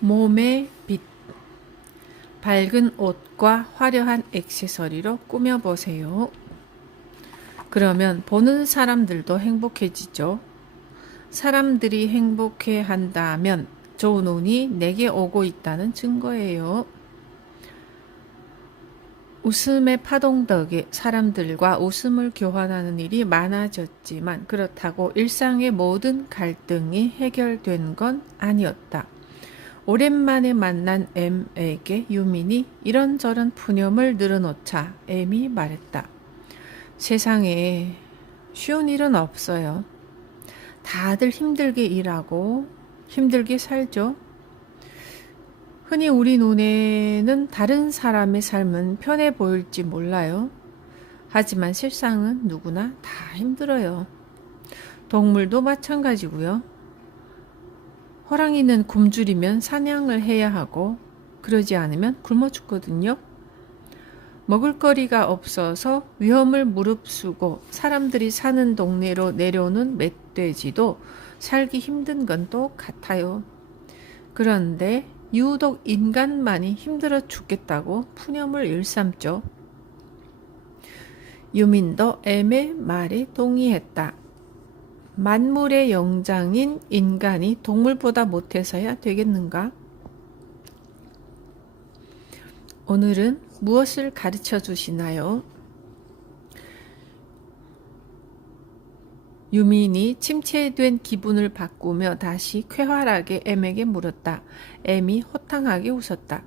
몸의 빛, 밝은 옷과 화려한 액세서리로 꾸며보세요. 그러면 보는 사람들도 행복해지죠. 사람들이 행복해 한다면 좋은 운이 내게 오고 있다는 증거예요. 웃음의 파동 덕에 사람들과 웃음을 교환하는 일이 많아졌지만 그렇다고 일상의 모든 갈등이 해결된 건 아니었다. 오랜만에 만난 M에게 유민이 이런저런 푸념을 늘어놓자 M이 말했다. 세상에 쉬운 일은 없어요. 다들 힘들게 일하고 힘들게 살죠. 흔히 우리 눈에는 다른 사람의 삶은 편해 보일지 몰라요. 하지만 실상은 누구나 다 힘들어요. 동물도 마찬가지고요. 호랑이는 굶주리면 사냥을 해야 하고 그러지 않으면 굶어 죽거든요. 먹을거리가 없어서 위험을 무릅쓰고 사람들이 사는 동네로 내려오는 멧돼지도 살기 힘든 건 똑같아요. 그런데 유독 인간만이 힘들어 죽겠다고 푸념을 일삼죠. 유민도 M의 말에 동의했다. 만물의 영장인 인간이 동물보다 못해서야 되겠는가? 오늘은 무엇을 가르쳐 주시나요? 유민이 침체된 기분을 바꾸며 다시 쾌활하게 M에게 물었다. M이 호탕하게 웃었다.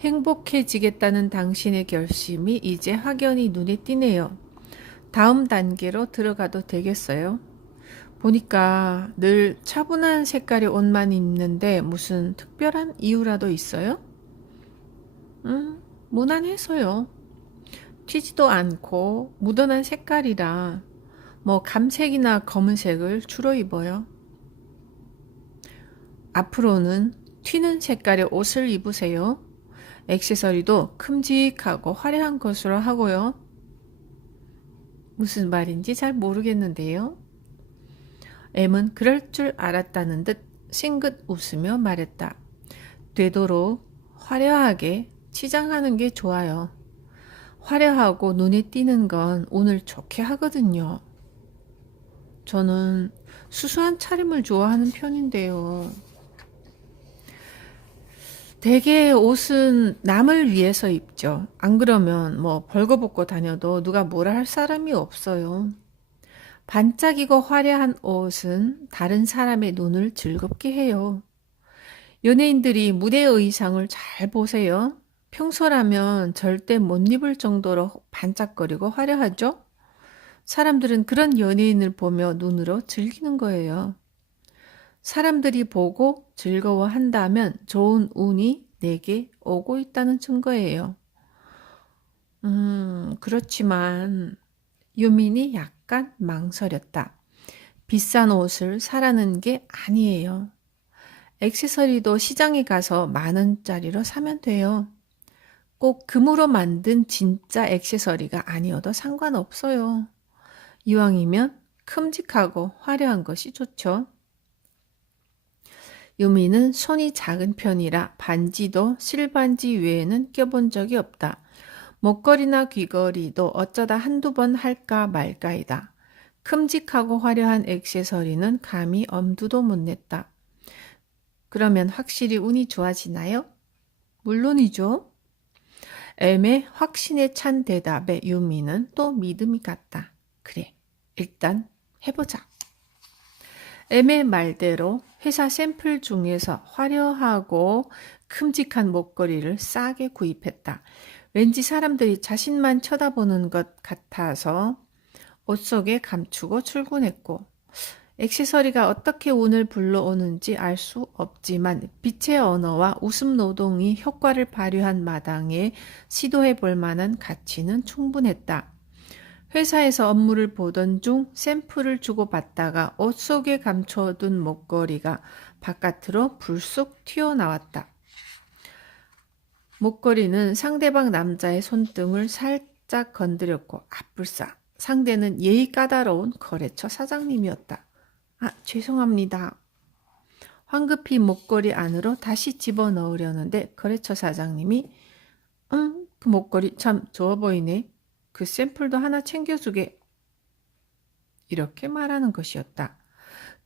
행복해지겠다는 당신의 결심이 이제 확연히 눈에 띄네요. 다음 단계로 들어가도 되겠어요? 보니까 늘 차분한 색깔의 옷만 입는데 무슨 특별한 이유라도 있어요? 무난해서요. 튀지도 않고 무던한 색깔이라 감색이나 검은색을 주로 입어요. 앞으로는 튀는 색깔의 옷을 입으세요. 액세서리도 큼직하고 화려한 것으로 하고요. 무슨 말인지 잘 모르겠는데요. M은 그럴 줄 알았다는 듯 싱긋 웃으며 말했다. 되도록 화려하게 치장하는 게 좋아요. 화려하고 눈에 띄는 건 운을 좋게 하거든요. 저는 수수한 차림을 좋아하는 편인데요. 대개 옷은 남을 위해서 입죠. 안 그러면 벌거벗고 다녀도 누가 뭐라 할 사람이 없어요. 반짝이고 화려한 옷은 다른 사람의 눈을 즐겁게 해요. 연예인들이 무대 의상을 잘 보세요. 평소라면 절대 못 입을 정도로 반짝거리고 화려하죠? 사람들은 그런 연예인을 보며 눈으로 즐기는 거예요. 사람들이 보고 즐거워한다면 좋은 운이 내게 오고 있다는 증거예요. 그렇지만 유민이 약간 망설였다. 비싼 옷을 사라는 게 아니에요. 액세서리도 시장에 가서 10,000원짜리로 사면 돼요. 꼭 금으로 만든 진짜 액세서리가 아니어도 상관없어요. 이왕이면 큼직하고 화려한 것이 좋죠. 유미는 손이 작은 편이라 반지도 실반지 외에는 껴본 적이 없다. 목걸이나 귀걸이도 어쩌다 한두 번 할까 말까이다. 큼직하고 화려한 액세서리는 감히 엄두도 못 냈다. 그러면 확실히 운이 좋아지나요? 물론이죠. M의 확신에 찬 대답에 유미는 또 믿음이 갔다. 그래, 일단 해보자. M의 말대로 회사 샘플 중에서 화려하고 큼직한 목걸이를 싸게 구입했다. 왠지 사람들이 자신만 쳐다보는 것 같아서 옷 속에 감추고 출근했고, 액세서리가 어떻게 운을 불러오는지 알 수 없지만 빛의 언어와 웃음 노동이 효과를 발휘한 마당에 시도해 볼 만한 가치는 충분했다. 회사에서 업무를 보던 중 샘플을 주고받다가 옷 속에 감춰둔 목걸이가 바깥으로 불쑥 튀어나왔다. 목걸이는 상대방 남자의 손등을 살짝 건드렸고 아뿔싸. 상대는 예의 까다로운 거래처 사장님이었다. 죄송합니다. 황급히 목걸이 안으로 다시 집어넣으려는데 거래처 사장님이 응, 그 목걸이 참 좋아 보이네. 그 샘플도 하나 챙겨주게. 이렇게 말하는 것이었다.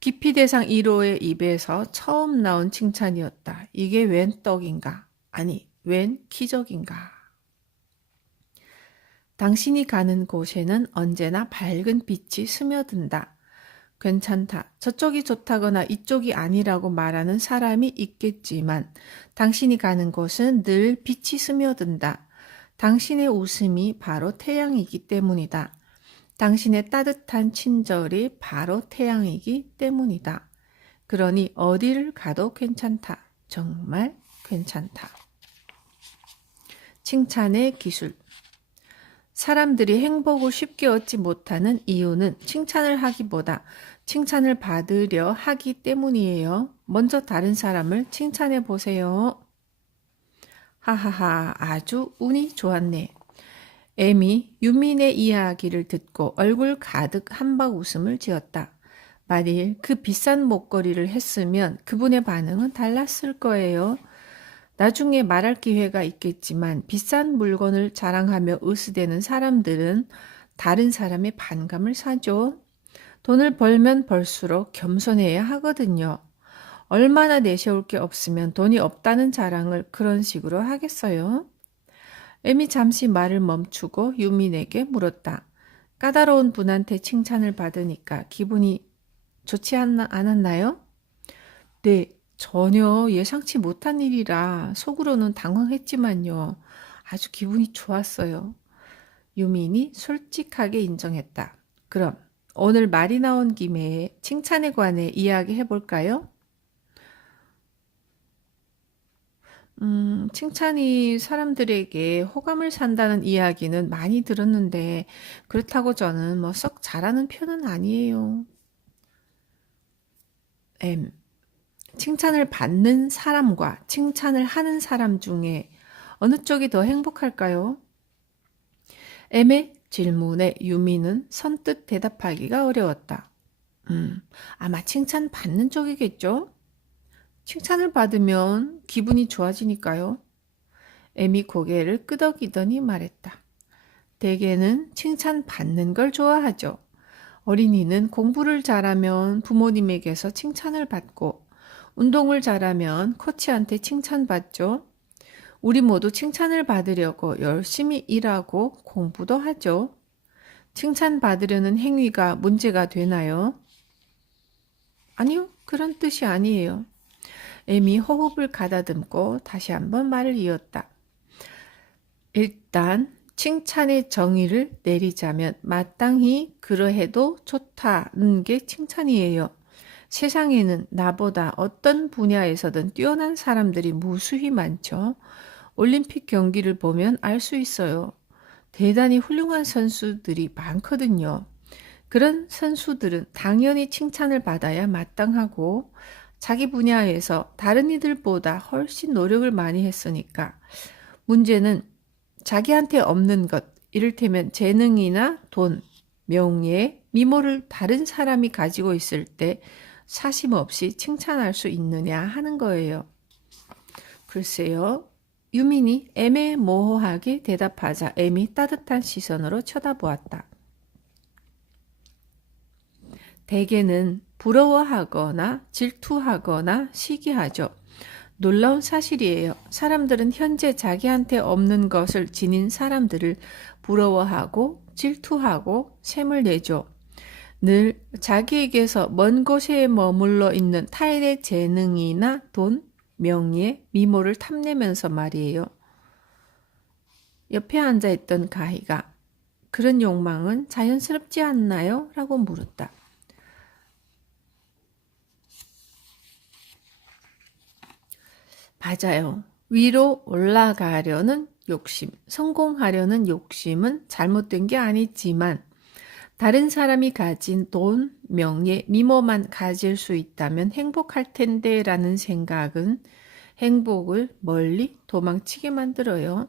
기피 대상 1호의 입에서 처음 나온 칭찬이었다. 이게 웬 떡인가? 아니, 웬 기적인가? 당신이 가는 곳에는 언제나 밝은 빛이 스며든다. 괜찮다. 저쪽이 좋다거나 이쪽이 아니라고 말하는 사람이 있겠지만 당신이 가는 곳은 늘 빛이 스며든다. 당신의 웃음이 바로 태양이기 때문이다. 당신의 따뜻한 친절이 바로 태양이기 때문이다. 그러니 어디를 가도 괜찮다. 정말 괜찮다. 칭찬의 기술. 사람들이 행복을 쉽게 얻지 못하는 이유는 칭찬을 하기보다 칭찬을 받으려 하기 때문이에요. 먼저 다른 사람을 칭찬해 보세요. 하하하, 아주 운이 좋았네. 애미 유민의 이야기를 듣고 얼굴 가득 한박 웃음을 지었다. 만일 그 비싼 목걸이를 했으면 그분의 반응은 달랐을 거예요. 나중에 말할 기회가 있겠지만 비싼 물건을 자랑하며 으스대는 사람들은 다른 사람의 반감을 사죠. 돈을 벌면 벌수록 겸손해야 하거든요. 얼마나 내세울 게 없으면 돈이 없다는 자랑을 그런 식으로 하겠어요? 에미 잠시 말을 멈추고 유민에게 물었다. 까다로운 분한테 칭찬을 받으니까 기분이 좋지 않았나요? 네, 전혀 예상치 못한 일이라 속으로는 당황했지만요. 아주 기분이 좋았어요. 유민이 솔직하게 인정했다. 그럼 오늘 말이 나온 김에 칭찬에 관해 이야기해 볼까요? 칭찬이 사람들에게 호감을 산다는 이야기는 많이 들었는데 그렇다고 저는 뭐 썩 잘하는 편은 아니에요. M. 칭찬을 받는 사람과 칭찬을 하는 사람 중에 어느 쪽이 더 행복할까요? M의 질문에 유미는 선뜻 대답하기가 어려웠다. 아마 칭찬 받는 쪽이겠죠? 칭찬을 받으면 기분이 좋아지니까요. M이 고개를 끄덕이더니 말했다. 대개는 칭찬받는 걸 좋아하죠. 어린이는 공부를 잘하면 부모님에게서 칭찬을 받고 운동을 잘하면 코치한테 칭찬받죠. 우리 모두 칭찬을 받으려고 열심히 일하고 공부도 하죠. 칭찬받으려는 행위가 문제가 되나요? 아니요, 그런 뜻이 아니에요. 에미 호흡을 가다듬고 다시 한번 말을 이었다. 일단 칭찬의 정의를 내리자면 마땅히 그러해도 좋다는 게 칭찬이에요. 세상에는 나보다 어떤 분야에서든 뛰어난 사람들이 무수히 많죠. 올림픽 경기를 보면 알 수 있어요. 대단히 훌륭한 선수들이 많거든요. 그런 선수들은 당연히 칭찬을 받아야 마땅하고 자기 분야에서 다른 이들보다 훨씬 노력을 많이 했으니까 문제는 자기한테 없는 것, 이를테면 재능이나 돈, 명예, 미모를 다른 사람이 가지고 있을 때 사심 없이 칭찬할 수 있느냐 하는 거예요. 글쎄요. 유민이 애매모호하게 대답하자 애미 따뜻한 시선으로 쳐다보았다. 대개는 부러워하거나 질투하거나 시기하죠. 놀라운 사실이에요. 사람들은 현재 자기한테 없는 것을 지닌 사람들을 부러워하고 질투하고 샘을 내죠. 늘 자기에게서 먼 곳에 머물러 있는 타인의 재능이나 돈, 명예, 미모를 탐내면서 말이에요. 옆에 앉아있던 가희가 그런 욕망은 자연스럽지 않나요? 라고 물었다. 맞아요. 위로 올라가려는 욕심, 성공하려는 욕심은 잘못된 게 아니지만 다른 사람이 가진 돈, 명예, 미모만 가질 수 있다면 행복할 텐데 라는 생각은 행복을 멀리 도망치게 만들어요.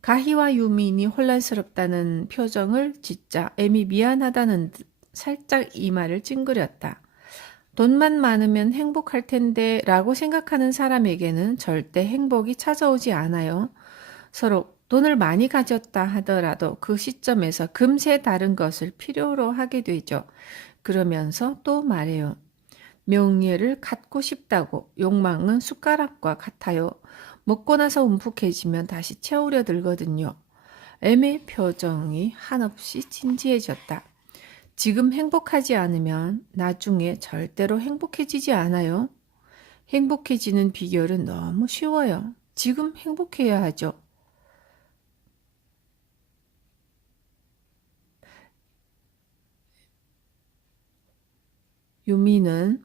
가희와 유민이 혼란스럽다는 표정을 짓자 애미 미안하다는 듯 살짝 이마를 찡그렸다. 돈만 많으면 행복할 텐데 라고 생각하는 사람에게는 절대 행복이 찾아오지 않아요. 서로 돈을 많이 가졌다 하더라도 그 시점에서 금세 다른 것을 필요로 하게 되죠. 그러면서 또 말해요. 명예를 갖고 싶다고 욕망은 숟가락과 같아요. 먹고 나서 움푹해지면 다시 채우려 들거든요. 애의 표정이 한없이 진지해졌다. 지금 행복하지 않으면 나중에 절대로 행복해지지 않아요. 행복해지는 비결은 너무 쉬워요. 지금 행복해야 하죠. 유미는,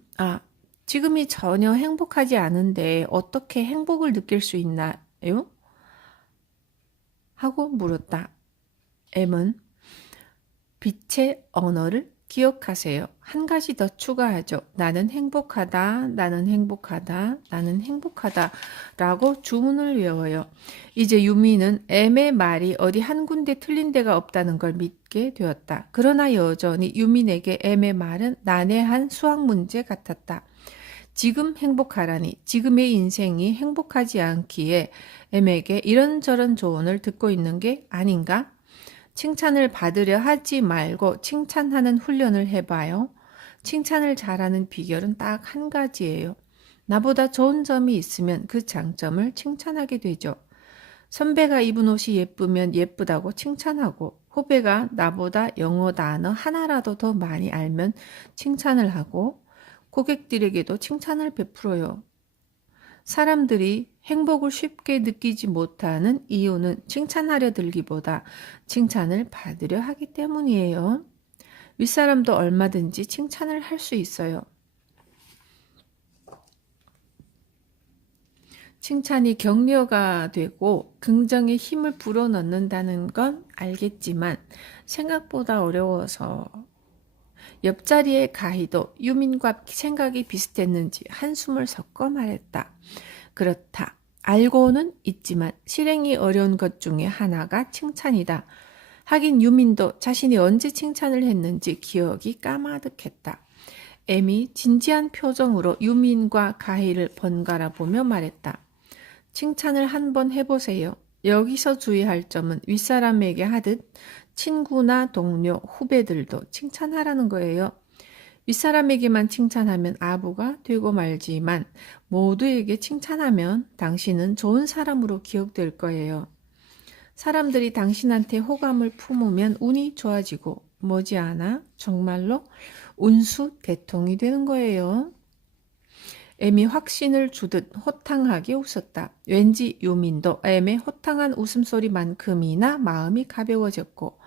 지금이 전혀 행복하지 않은데 어떻게 행복을 느낄 수 있나요? 하고 물었다. M은 빛의 언어를 기억하세요. 한 가지 더 추가하죠. 나는 행복하다, 나는 행복하다, 나는 행복하다 라고 주문을 외워요. 이제 유미는 M의 말이 어디 한 군데 틀린 데가 없다는 걸 믿게 되었다. 그러나 여전히 유민에게 M의 말은 난해한 수학 문제 같았다. 지금 행복하라니 지금의 인생이 행복하지 않기에 M에게 이런저런 조언을 듣고 있는 게 아닌가? 칭찬을 받으려 하지 말고 칭찬하는 훈련을 해봐요. 칭찬을 잘하는 비결은 딱 한 가지예요. 나보다 좋은 점이 있으면 그 장점을 칭찬하게 되죠. 선배가 입은 옷이 예쁘면 예쁘다고 칭찬하고, 후배가 나보다 영어 단어 하나라도 더 많이 알면 칭찬을 하고, 고객들에게도 칭찬을 베풀어요. 사람들이 행복을 쉽게 느끼지 못하는 이유는 칭찬하려 들기보다 칭찬을 받으려 하기 때문이에요. 윗사람도 얼마든지 칭찬을 할 수 있어요. 칭찬이 격려가 되고 긍정의 힘을 불어넣는다는 건 알겠지만 생각보다 어려워서 옆자리의 가희도 유민과 생각이 비슷했는지 한숨을 섞어 말했다. 그렇다. 알고는 있지만 실행이 어려운 것 중에 하나가 칭찬이다. 하긴 유민도 자신이 언제 칭찬을 했는지 기억이 까마득했다. 애미 진지한 표정으로 유민과 가희를 번갈아 보며 말했다. 칭찬을 한번 해보세요. 여기서 주의할 점은 윗사람에게 하듯 친구나 동료, 후배들도 칭찬하라는 거예요. 윗사람에게만 칭찬하면 아부가 되고 말지만 모두에게 칭찬하면 당신은 좋은 사람으로 기억될 거예요. 사람들이 당신한테 호감을 품으면 운이 좋아지고 머지않아 정말로 운수 대통이 되는 거예요. 애미 확신을 주듯 호탕하게 웃었다. 왠지 유민도 애의 호탕한 웃음소리만큼이나 마음이 가벼워졌고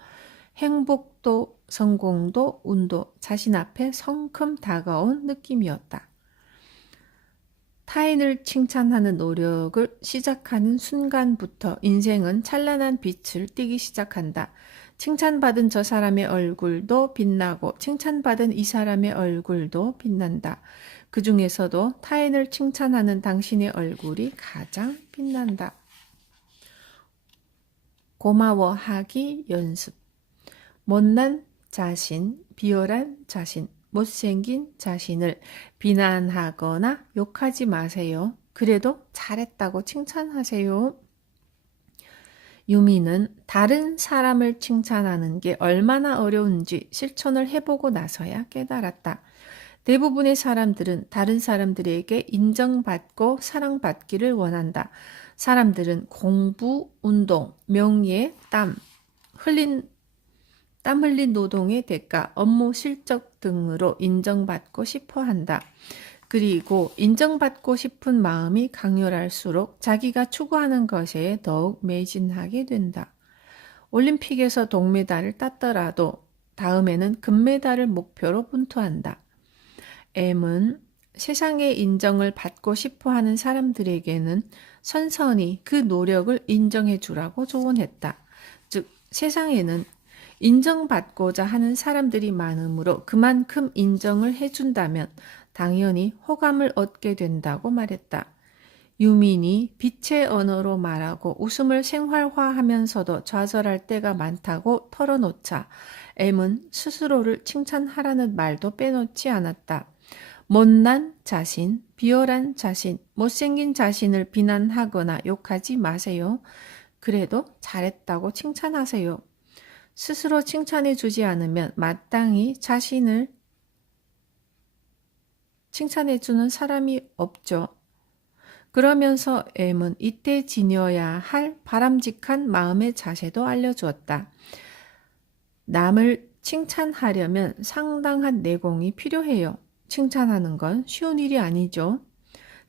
행복도 성공도 운도 자신 앞에 성큼 다가온 느낌이었다. 타인을 칭찬하는 노력을 시작하는 순간부터 인생은 찬란한 빛을 띠기 시작한다. 칭찬받은 저 사람의 얼굴도 빛나고 칭찬받은 이 사람의 얼굴도 빛난다. 그 중에서도 타인을 칭찬하는 당신의 얼굴이 가장 빛난다. 고마워하기 연습. 못난 자신, 비열한 자신, 못생긴 자신을 비난하거나 욕하지 마세요. 그래도 잘했다고 칭찬하세요. 유미는 다른 사람을 칭찬하는 게 얼마나 어려운지 실천을 해보고 나서야 깨달았다. 대부분의 사람들은 다른 사람들에게 인정받고 사랑받기를 원한다. 사람들은 공부, 운동, 명예, 땀 흘린 노동의 대가, 업무 실적 등으로 인정받고 싶어 한다. 그리고 인정받고 싶은 마음이 강렬할수록 자기가 추구하는 것에 더욱 매진하게 된다. 올림픽에서 동메달을 땄더라도 다음에는 금메달을 목표로 분투한다. M은 세상의 인정을 받고 싶어 하는 사람들에게는 선선히 그 노력을 인정해 주라고 조언했다. 즉, 세상에는 인정받고자 하는 사람들이 많으므로 그만큼 인정을 해준다면 당연히 호감을 얻게 된다고 말했다. 유민이 빛의 언어로 말하고 웃음을 생활화하면서도 좌절할 때가 많다고 털어놓자 M은 스스로를 칭찬하라는 말도 빼놓지 않았다. 못난 자신, 비열한 자신, 못생긴 자신을 비난하거나 욕하지 마세요. 그래도 잘했다고 칭찬하세요. 스스로 칭찬해 주지 않으면 마땅히 자신을 칭찬해 주는 사람이 없죠. 그러면서 M은 이때 지녀야 할 바람직한 마음의 자세도 알려주었다. 남을 칭찬하려면 상당한 내공이 필요해요. 칭찬하는 건 쉬운 일이 아니죠.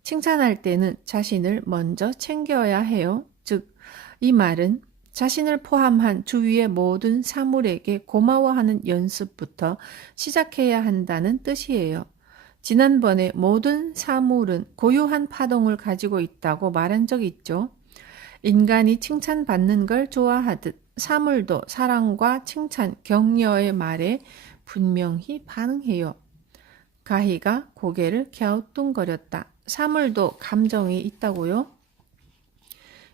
칭찬할 때는 자신을 먼저 챙겨야 해요. 즉, 이 말은 자신을 포함한 주위의 모든 사물에게 고마워하는 연습부터 시작해야 한다는 뜻이에요. 지난번에 모든 사물은 고유한 파동을 가지고 있다고 말한 적이 있죠. 인간이 칭찬받는 걸 좋아하듯 사물도 사랑과 칭찬, 격려의 말에 분명히 반응해요. 가희가 고개를 갸우뚱거렸다. 사물도 감정이 있다고요?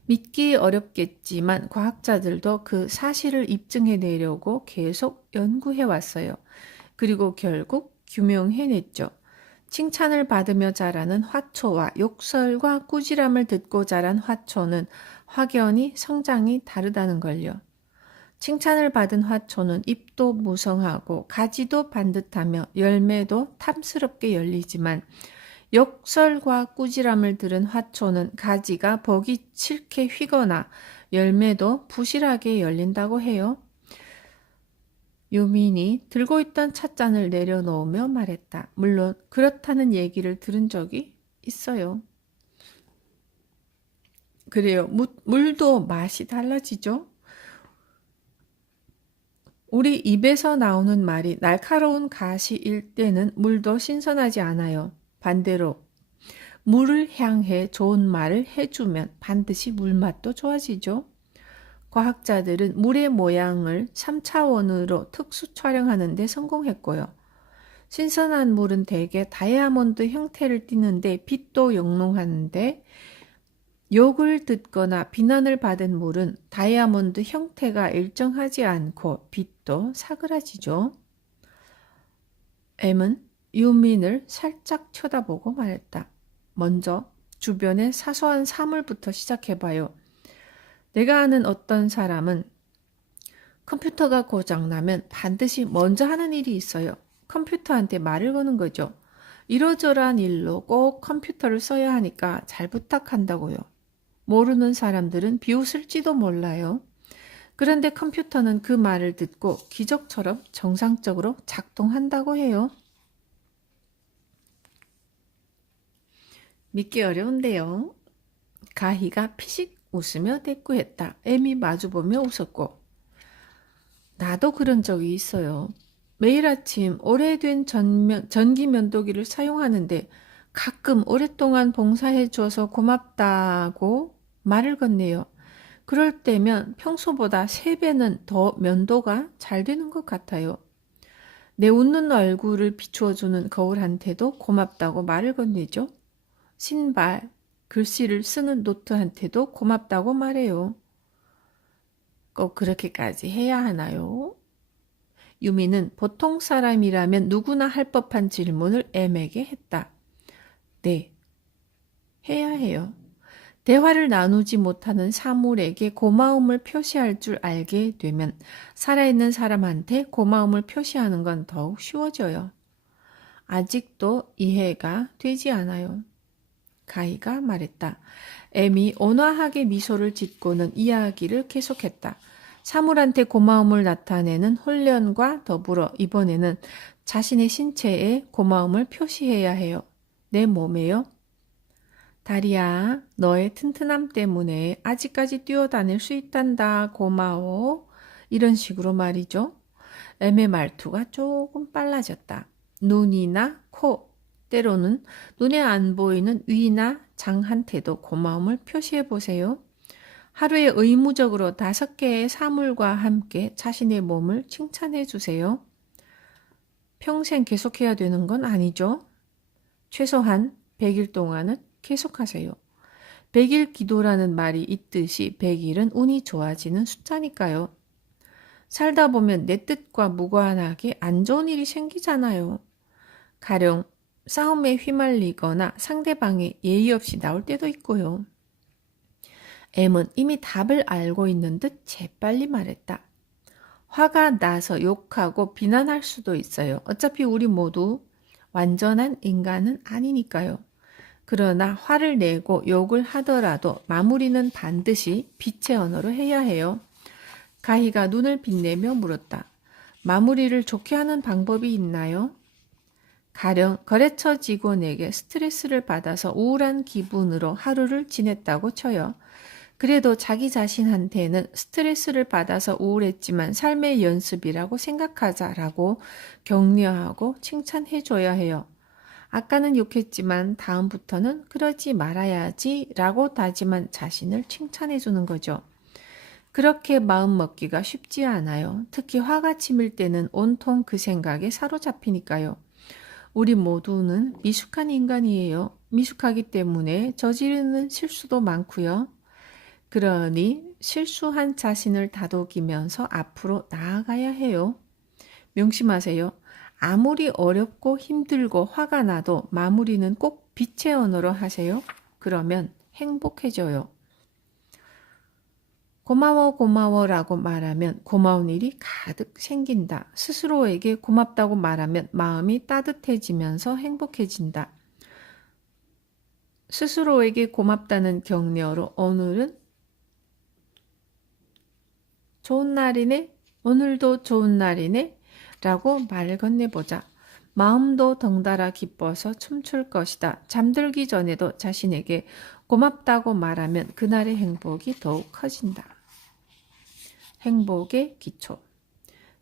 믿기 어렵겠지만 과학자들도 그 사실을 입증해내려고 계속 연구해왔어요. 그리고 결국 규명해냈죠. 칭찬을 받으며 자라는 화초와 욕설과 꾸지람을 듣고 자란 화초는 확연히 성장이 다르다는 걸요. 칭찬을 받은 화초는 잎도 무성하고 가지도 반듯하며 열매도 탐스럽게 열리지만 욕설과 꾸지람을 들은 화초는 가지가 보기 싫게 휘거나 열매도 부실하게 열린다고 해요. 유민이 들고 있던 찻잔을 내려놓으며 말했다. 물론 그렇다는 얘기를 들은 적이 있어요. 그래요. 물도 맛이 달라지죠. 우리 입에서 나오는 말이 날카로운 가시일 때는 물도 신선하지 않아요. 반대로 물을 향해 좋은 말을 해주면 반드시 물맛도 좋아지죠. 과학자들은 물의 모양을 3차원으로 특수 촬영하는 데 성공했고요. 신선한 물은 대개 다이아몬드 형태를 띠는데 빛도 영롱하는데 욕을 듣거나 비난을 받은 물은 다이아몬드 형태가 일정하지 않고 빛도 사그라지죠. M은 유민을 살짝 쳐다보고 말했다. 먼저 주변의 사소한 사물부터 시작해봐요. 내가 아는 어떤 사람은 컴퓨터가 고장나면 반드시 먼저 하는 일이 있어요. 컴퓨터한테 말을 거는 거죠. 이러저러한 일로 꼭 컴퓨터를 써야 하니까 잘 부탁한다고요. 모르는 사람들은 비웃을지도 몰라요. 그런데 컴퓨터는 그 말을 듣고 기적처럼 정상적으로 작동한다고 해요. 믿기 어려운데요. 가희가 피식 웃으며 대꾸했다. M이 마주보며 웃었고 나도 그런 적이 있어요. 매일 아침 오래된 전기 면도기를 사용하는데 가끔 오랫동안 봉사해줘서 고맙다고 말을 건네요. 그럴 때면 평소보다 3배는 더 면도가 잘 되는 것 같아요. 내 웃는 얼굴을 비추어주는 거울한테도 고맙다고 말을 건네죠. 신발, 글씨를 쓰는 노트한테도 고맙다고 말해요. 꼭 그렇게까지 해야 하나요? 유미는 보통 사람이라면 누구나 할 법한 질문을 M에게 했다. 네, 해야 해요. 대화를 나누지 못하는 사물에게 고마움을 표시할 줄 알게 되면 살아있는 사람한테 고마움을 표시하는 건 더욱 쉬워져요. 아직도 이해가 되지 않아요. 가희가 말했다. M이 온화하게 미소를 짓고는 이야기를 계속했다. 사물한테 고마움을 나타내는 훈련과 더불어 이번에는 자신의 신체에 고마움을 표시해야 해요. 내 몸에요. 다리야, 너의 튼튼함 때문에 아직까지 뛰어다닐 수 있단다. 고마워. 이런 식으로 말이죠. M의 말투가 조금 빨라졌다. 눈이나 코, 때로는 눈에 안 보이는 위나 장한테도 고마움을 표시해 보세요. 하루에 의무적으로 5개의 사물과 함께 자신의 몸을 칭찬해 주세요. 평생 계속해야 되는 건 아니죠. 최소한 100일 동안은 계속하세요. 100일 기도라는 말이 있듯이 100일은 운이 좋아지는 숫자니까요. 살다 보면 내 뜻과 무관하게 안 좋은 일이 생기잖아요. 가령 싸움에 휘말리거나 상대방이 예의 없이 나올 때도 있고요. M은 이미 답을 알고 있는 듯 재빨리 말했다. 화가 나서 욕하고 비난할 수도 있어요. 어차피 우리 모두 완전한 인간은 아니니까요. 그러나 화를 내고 욕을 하더라도 마무리는 반드시 빛의 언어로 해야 해요. 가희가 눈을 빛내며 물었다. 마무리를 좋게 하는 방법이 있나요? 가령 거래처 직원에게 스트레스를 받아서 우울한 기분으로 하루를 지냈다고 쳐요. 그래도 자기 자신한테는 스트레스를 받아서 우울했지만 삶의 연습이라고 생각하자라고 격려하고 칭찬해줘야 해요. 아까는 욕했지만 다음부터는 그러지 말아야지 라고 다짐한 자신을 칭찬해주는 거죠. 그렇게 마음 먹기가 쉽지 않아요. 특히 화가 치밀 때는 온통 그 생각에 사로잡히니까요. 우리 모두는 미숙한 인간이에요. 미숙하기 때문에 저지르는 실수도 많고요. 그러니 실수한 자신을 다독이면서 앞으로 나아가야 해요. 명심하세요. 아무리 어렵고 힘들고 화가 나도 마무리는 꼭 빛의 언어로 하세요. 그러면 행복해져요. 고마워 고마워라고 말하면 고마운 일이 가득 생긴다. 스스로에게 고맙다고 말하면 마음이 따뜻해지면서 행복해진다. 스스로에게 고맙다는 격려로 오늘은 좋은 날이네, 오늘도 좋은 날이네 라고 말을 건네보자. 마음도 덩달아 기뻐서 춤출 것이다. 잠들기 전에도 자신에게 고맙다고 말하면 그날의 행복이 더욱 커진다. 행복의 기초.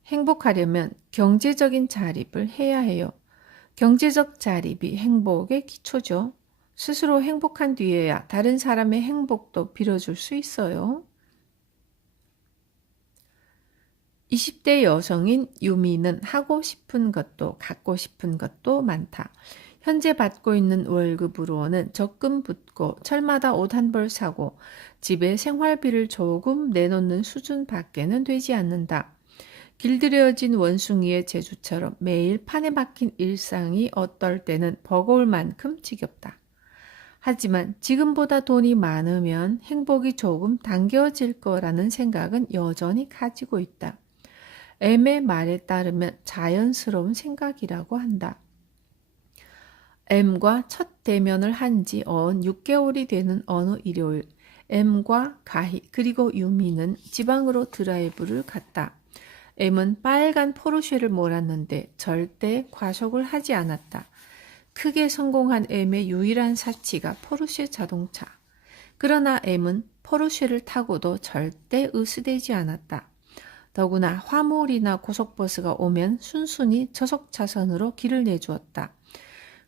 행복하려면 경제적인 자립을 해야 해요. 경제적 자립이 행복의 기초죠. 스스로 행복한 뒤에야 다른 사람의 행복도 빌어줄 수 있어요. 20대 여성인 유미는 하고 싶은 것도 갖고 싶은 것도 많다. 현재 받고 있는 월급으로는 적금 붓고 철마다 옷 한 벌 사고 집에 생활비를 조금 내놓는 수준밖에는 되지 않는다. 길들여진 원숭이의 제주처럼 매일 판에 박힌 일상이 어떨 때는 버거울 만큼 지겹다. 하지만 지금보다 돈이 많으면 행복이 조금 당겨질 거라는 생각은 여전히 가지고 있다. M의 말에 따르면 자연스러운 생각이라고 한다. M과 첫 대면을 한 지 언 6개월이 되는 어느 일요일, M과 가희 그리고 유미는 지방으로 드라이브를 갔다. M은 빨간 포르쉐를 몰았는데 절대 과속을 하지 않았다. 크게 성공한 M의 유일한 사치가 포르쉐 자동차. 그러나 M은 포르쉐를 타고도 절대 으스대지 않았다. 더구나 화물이나 고속버스가 오면 순순히 저속 차선으로 길을 내주었다.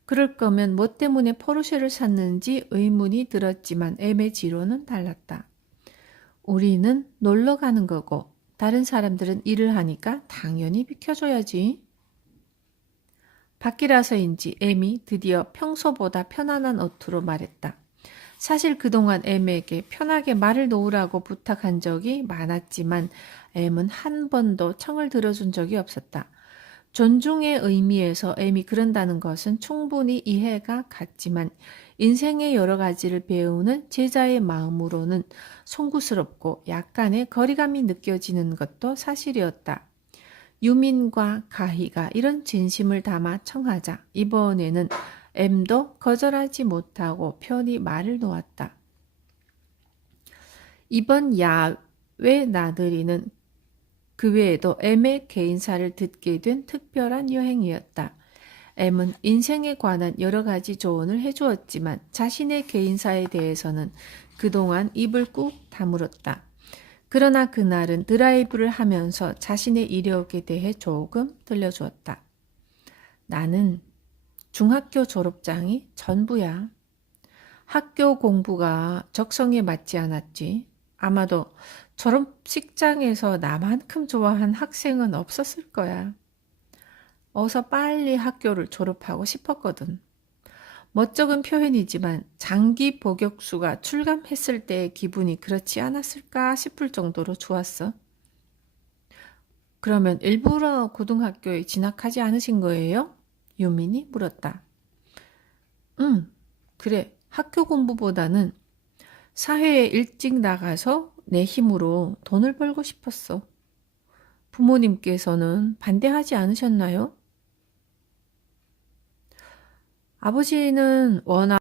그럴 거면 뭐 때문에 포르쉐를 샀는지 의문이 들었지만 M의 지로는 달랐다. 우리는 놀러 가는 거고 다른 사람들은 일을 하니까 당연히 비켜줘야지. 밖이라서인지 M이 드디어 평소보다 편안한 어투로 말했다. 사실 그동안 M에게 편하게 말을 놓으라고 부탁한 적이 많았지만 M은 한 번도 청을 들어준 적이 없었다. 존중의 의미에서 M이 그런다는 것은 충분히 이해가 갔지만 인생의 여러 가지를 배우는 제자의 마음으로는 송구스럽고 약간의 거리감이 느껴지는 것도 사실이었다. 유민과 가희가 이런 진심을 담아 청하자 이번에는 M도 거절하지 못하고 편히 말을 놓았다. 이번 야외 나들이는 그 외에도 M의 개인사를 듣게 된 특별한 여행이었다. M은 인생에 관한 여러 가지 조언을 해주었지만 자신의 개인사에 대해서는 그동안 입을 꾹 다물었다. 그러나 그날은 드라이브를 하면서 자신의 이력에 대해 조금 들려주었다. 나는 중학교 졸업장이 전부야. 학교 공부가 적성에 맞지 않았지. 아마도 졸업식장에서 나만큼 좋아한 학생은 없었을 거야. 어서 빨리 학교를 졸업하고 싶었거든. 멋쩍은 표현이지만 장기 복역수가 출감했을 때의 기분이 그렇지 않았을까 싶을 정도로 좋았어. 그러면 일부러 고등학교에 진학하지 않으신 거예요? 유민이 물었다. 응, 그래. 학교 공부보다는 사회에 일찍 나가서 내 힘으로 돈을 벌고 싶었어. 부모님께서는 반대하지 않으셨나요? 아버지는 워낙